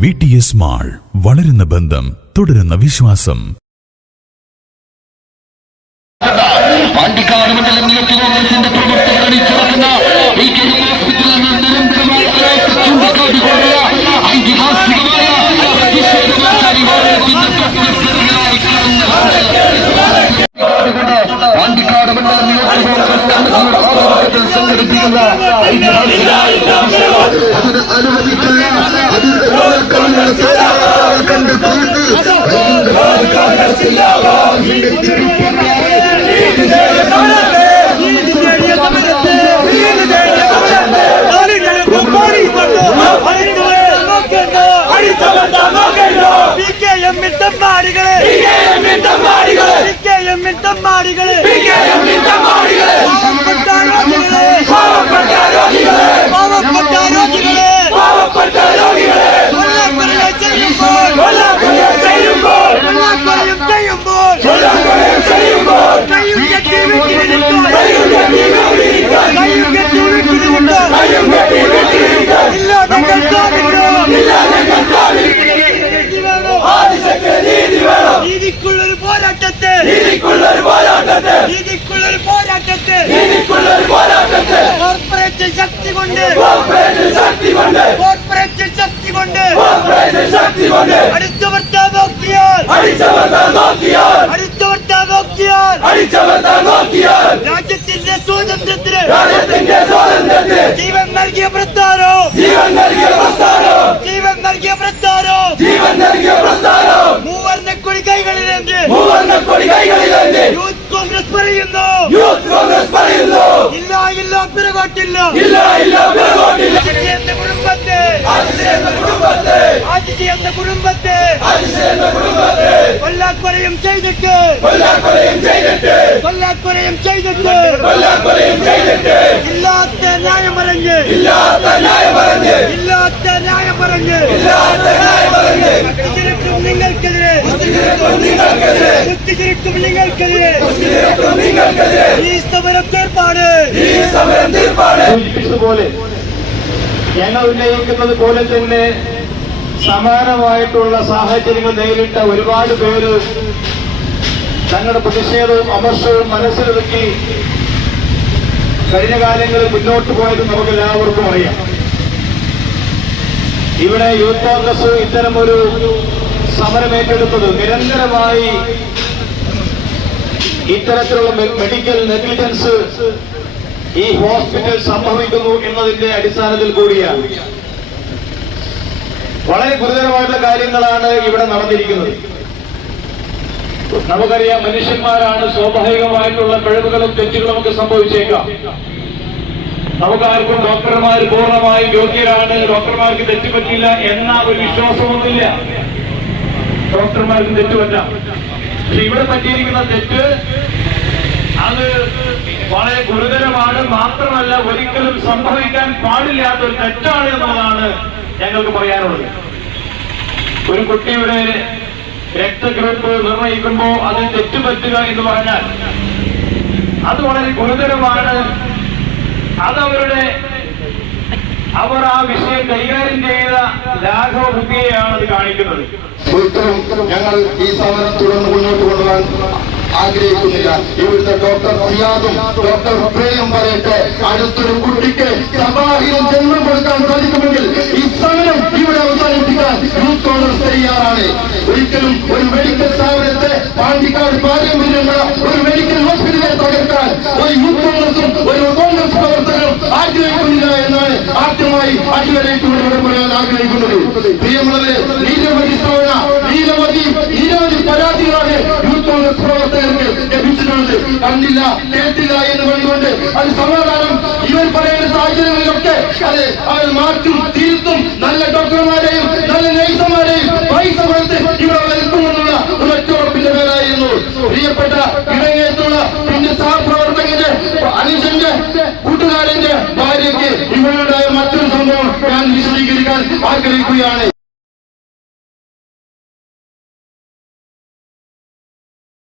V T S mall വളരുന്ന ബന്ധം തുടരുന്ന വിശ്വാസം. പാണ്ടിക്കാട് മണ്ഡലം കോൺഗ്രസിന്റെ പ്രവർത്തകർ ഐതിഹാസികമായ പാണ്ടിക്കാട് മണ്ഡലം കോൺഗ്രസ് സംഘടിപ്പിക്കുന്ന അതിന് അനുവദിക്കുക അതിന് കഴിയുന്ന സഹായങ്ങൾ കണ്ട് തീർത്ത് തെമ്മാടികളെ തെമ്മാടികളെ പാവപ്പെട്ട നീതിക്കുള്ളൊരു പോരാട്ടത്തെ. നീതിക്കുള്ളൊരു പോരാട്ടത്തെ. നീതിക്കുള്ളൊരു പോരാട്ടത്തെ. നീതിക്കുള്ളൊരു പോരാട്ടത്തെ. കോർപ്പറേറ്റ് ശക്തി കൊണ്ട്. കോർപ്പറേറ്റ് ശക്തി കൊണ്ട്. കോർപ്പറേറ്റ് ശക്തി കൊണ്ട്. കോർപ്പറേറ്റ് ശക്തി കൊണ്ട്. അടിച്ചമർത്താൻ നോക്കിയാൽ. അടിച്ചമർത്താൻ നോക്കിയാൽ. അടിച്ചമർത്താൻ നോക്കിയാൽ. അടിച്ചമർത്താൻ നോക്കിയാൽ. രാജ്യത്തിന്റെ സ്വാതന്ത്ര്യത്തിന്. രാജ്യത്തിന്റെ സ്വാതന്ത്ര്യത്തിന്. ജീവൻ നൽകിയ പ്രസ്ഥാനോ. ജീവൻ നൽകിയ പ്രസ്ഥാനോ. ജീവൻ നൽകിയ പ്രസ്ഥാനോ. ജീവൻ നൽകിയ മൂവർണ കൊടി കൈകളിലേക്ക് മൂവർണ കൊടി യൂത്ത് കോൺഗ്രസ് പറയുന്നു. യൂത്ത് കോൺഗ്രസ് പറയുന്നു. ഇല്ല ഇല്ല പിറകോട്ടില്ല. ഇല്ല ഇല്ല പിറകോട്ടില്ല. എന്ന കുടുംബത്തെ. അതിശയ എന്ന കുടുംബത്തെ. എന്ന കുടുംബത്തെ. അതിശയ എന്ന കുടുംബത്തെ. കൊല്ലാക്കൊലയും ചെയ്തിട്ട്. കൊല്ലാക്കൊലയും ചെയ്തിട്ട്. കൊല്ലാക്കൊലയും ചെയ്തിട്ട്. കൊല്ലാക്കൊലയും ചെയ്തിട്ട്. ഇല്ലാത്ത ന്യായം പറഞ്ഞ്. ഇല്ലാത്ത ന്യായം പറഞ്ഞ്. ഇല്ലാത്ത ന്യായം പറഞ്ഞ് ഇല്ലാത്ത ന്യായം പറഞ്ഞ് കുത്തിതിരിക്കും നിങ്ങൾക്കെതിരെ നിങ്ങൾക്കെതിരെ കുത്തിതിരിക്കും നിങ്ങൾക്കെതിരെ. കുത്തിതിരക്കും നിങ്ങൾക്കെതിരെ. ഈ സമരം ഈ സമരം തീർപ്പാണ്. പോലെ ഞങ്ങൾ ഉന്നയിക്കുന്നത് പോലെ തന്നെ സമാനമായിട്ടുള്ള സാഹചര്യങ്ങൾ നേരിട്ട ഒരുപാട് പേര് തങ്ങളുടെ പ്രതിഷേധവും അമർഷവും മനസ്സിലൊതുക്കി കഴിഞ്ഞ കാലങ്ങളിൽ മുന്നോട്ട് പോയത് നമുക്ക് എല്ലാവർക്കും അറിയാം. ഇവിടെ യൂത്ത് കോൺഗ്രസ് ഇത്തരമൊരു സമരം ഏറ്റെടുത്തത് നിരന്തരമായി ഇത്തരത്തിലുള്ള മെഡിക്കൽ നെഗ്ലിജൻസ് ഈ ഹോസ്പിറ്റൽ സംഭവിക്കുന്നു എന്നതിന്റെ അടിസ്ഥാനത്തിൽ കൂടിയാണ് വളരെ ഗുരുതരമായിട്ടുള്ള കാര്യങ്ങളാണ് ഇവിടെ നടന്നിരിക്കുന്നത്. നമുക്കറിയാം മനുഷ്യന്മാരാണ് സ്വാഭാവികമായിട്ടുള്ള പിഴവുകളും തെറ്റുകളും ഒക്കെ സംഭവിച്ചേക്കാം. നമുക്കാർക്കും ഡോക്ടർമാർ പൂർണമായും യോഗ്യരാണ്. ഡോക്ടർമാർക്ക് തെറ്റുപറ്റില്ല എന്ന ഒരു വിശ്വാസമൊന്നുമില്ല. ഡോക്ടർമാർക്ക് തെറ്റുമല്ല. പക്ഷെ ഇവിടെ പറ്റിയിരിക്കുന്ന തെറ്റ് അത് വളരെ ഗുരുതരമാണ്. മാത്രമല്ല ഒരിക്കലും സംഭവിക്കാൻ പാടില്ലാത്ത ഒരു തെറ്റാണ് എന്നുള്ളതാണ് ഞങ്ങൾക്ക് പറയാനുള്ളത്. ഒരു കുട്ടിയുടെ രക്തഗ്രൂപ്പ് നിർണയിക്കുമ്പോൾ അത് തെറ്റുപറ്റുക എന്ന് പറഞ്ഞാൽ അത് വളരെ ഗുരുതരമാണ്. അത് അവരുടെ അവർ ആ വിഷയം കൈകാര്യം ചെയ്ത ലാഘവ ബുദ്ധിയെയാണ് അത് കാണിക്കുന്നത്. ഒരിക്കലും ഞങ്ങൾ ഈ സമരം തുടർന്ന് മുന്നോട്ട് കൊണ്ടുപോകാൻ ആഗ്രഹിക്കുന്നില്ല. ഇവിടുത്തെ ഡോക്ടർ സിയാദും ഡോക്ടർ ഹുബ്രയും പറയട്ടെ അടുത്തൊരു കുട്ടിക്ക് സഭാഹിതം ജന്മം കൊടുക്കാൻ സാധിക്കുമെങ്കിൽ ഈ സമരം ഇവിടെ അവസാനിപ്പിക്കാൻ യൂത്ത് കോൺഗ്രസ് തയ്യാറാണ്. ഒരിക്കലും ഒരു മെഡിക്കൽ സ്ഥാപനത്തെ പാണ്ടിക്കാട് പാരമ്പര്യമുള്ള ഒരു മെഡിക്കൽ ഹോസ്പിറ്റലിനെ തകർക്കാൻ ഒരു യൂത്ത് കോൺഗ്രസും ഒരു കോൺഗ്രസ് പ്രവർത്തകരും എന്നാണ് ആദ്യമായി അടിവരയിട്ടുകൊണ്ട് ഇവിടെ പറയാൻ ആഗ്രഹിക്കുന്നത്. പ്രിയമുള്ളവരെ നിരവധി തവണ പരാതികളാണ് യൂത്ത് കോൺഗ്രസ് പ്രവർത്തകർക്ക് ലഭിച്ചിട്ടുണ്ട് കണ്ടില്ല കേട്ടില്ല എന്ന് പറഞ്ഞുകൊണ്ട് അത് സമാധാനം ഇവർ പറയുന്ന സാഹചര്യങ്ങളിലൊക്കെ അത് അവർ മാറ്റും തിരുത്തും. നല്ല ഡോക്ടർമാരെയും നല്ല നേഴ്സുമാരെയും പൈസ കൊടുത്ത് ഇവിടെ വരുത്തുമെന്നുള്ള ഒരു ഒറ്റുറപ്പിന്റെ പേരായിരുന്നു. പ്രിയപ്പെട്ട ഇടങ്ങേറ്റുള്ള പിന്നെ സഹപ്രവർത്തകന്റെ അനുജന്റെ കൂട്ടുകാരന്റെ ഭാര്യയ്ക്ക് ആഗ്രഹിക്കുകയാണ്